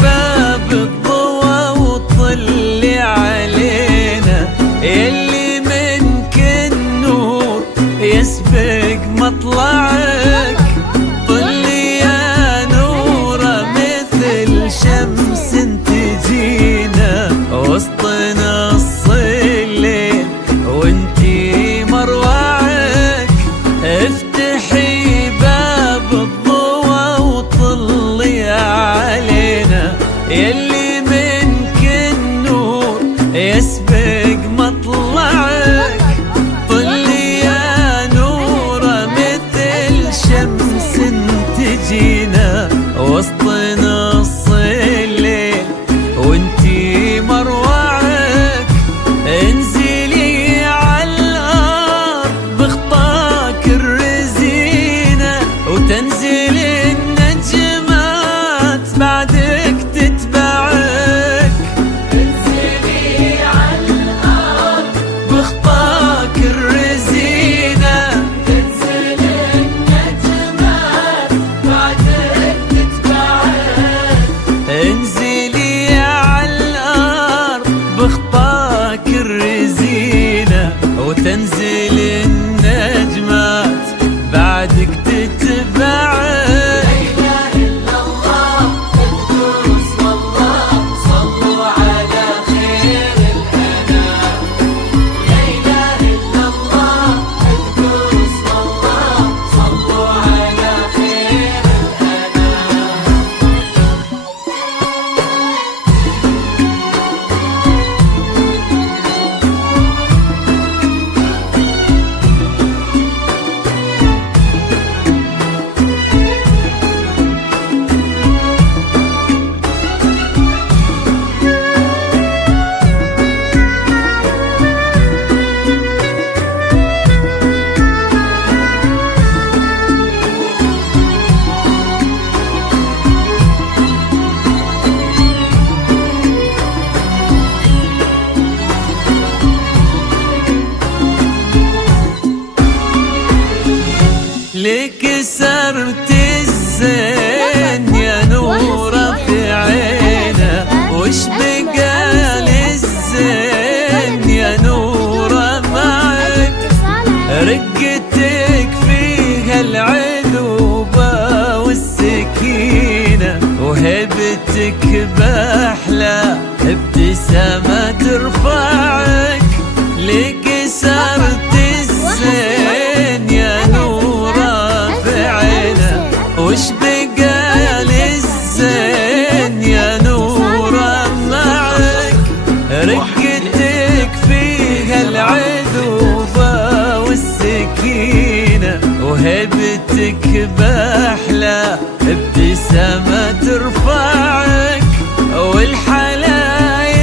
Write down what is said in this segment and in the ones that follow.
باب الضوى وطلي علينا، يلي منك النور يسبق مطلعك. طلي يا نورة مثل شمس تجينا وسط نص الليل وانتي مروعك. افتحي باب الضوى وطلي علينا، يلي منك النور يسبق مطلعك. طلي يا نورة مثل شمس تجينا وسط نص الليل وانتي مروعك. انزلي عالارض بخطاك الرزينة وتنزل النجمات بعدك تتبعك. انزلي عالارض بخطاك الرزينة تنزل النجمات بعدك تتبعك. انزلي عالارض بخطاك الرزينة وتنزل النجمات بعدك تتبعك. لك سرت الزين يا نورة في عينه، وش بقى للزين يا نورة معك. رقتك فيها العذوبة والسكينة وهبتك بأحلى ابتسامة ترفعك. لك سرت الزين يا نورة في عينه، وش بقى للزين يا نورة معك. رقتك فيها العذوبة والسكينة وهبتك بأحلى ابتسامة ترفعك. والحلا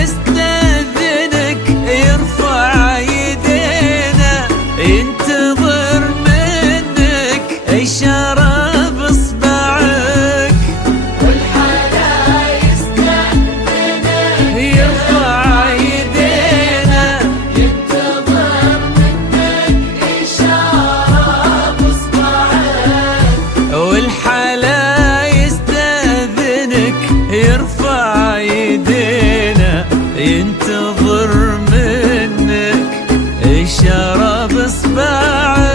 يستأذنك يرفع يدينا، ينتظر منك إشارة بإصبعك. والحلا يستأذنك يرفع يدينا، ينتظر منك إشارة بإصبعك. والحلا يستأذنك يرفع يدينا، ينتظر منك إشارة بإصبعك.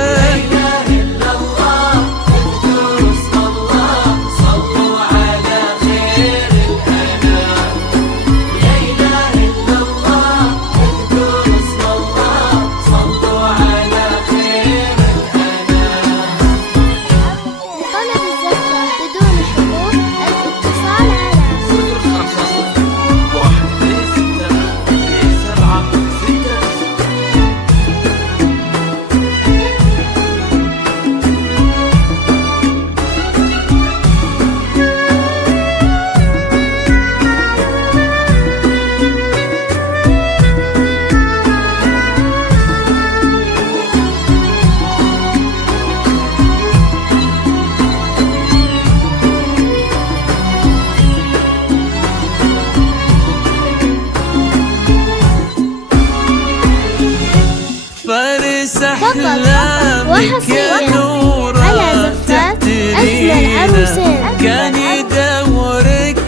فارس أحلامك يا نورة تحت رينا، كان يدورك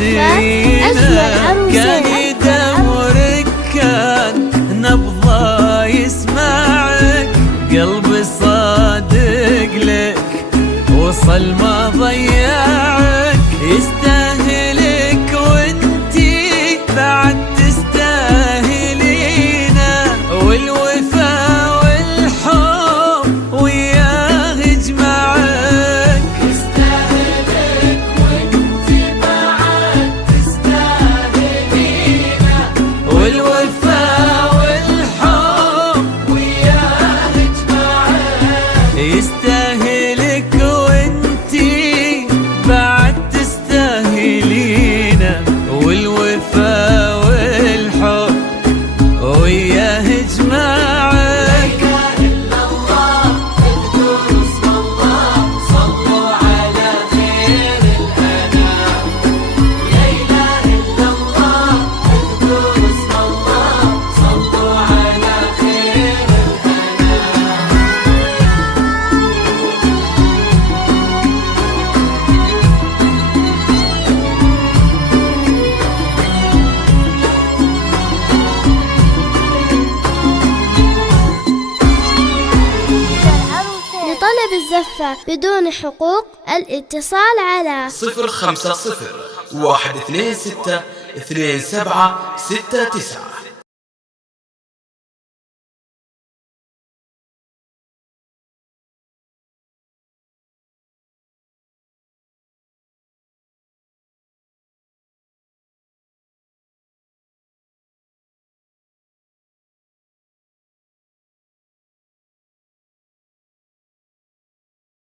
نسينا كان يدورك كان نبضه يسمعك قلبي صادق لك وصل ما ضيعك يستاهلك وانتي بعد تستاهلينا والوفا والحب وياه يجمعك يستاهلك وانتي بعد تستاهلينا والوفا والحب وياه يجمعك يستاهلك وانتي بعد تستاهلينا والوفا والحب وياه يجمعك. لا إله إلا الله اذكروا اسم الله صلوا على خير الأنام. لا إله إلا الله اذكروا اسم الله صلوا على خير لطلب الزفة بدون حقوق الاتصال على 050 126 2769.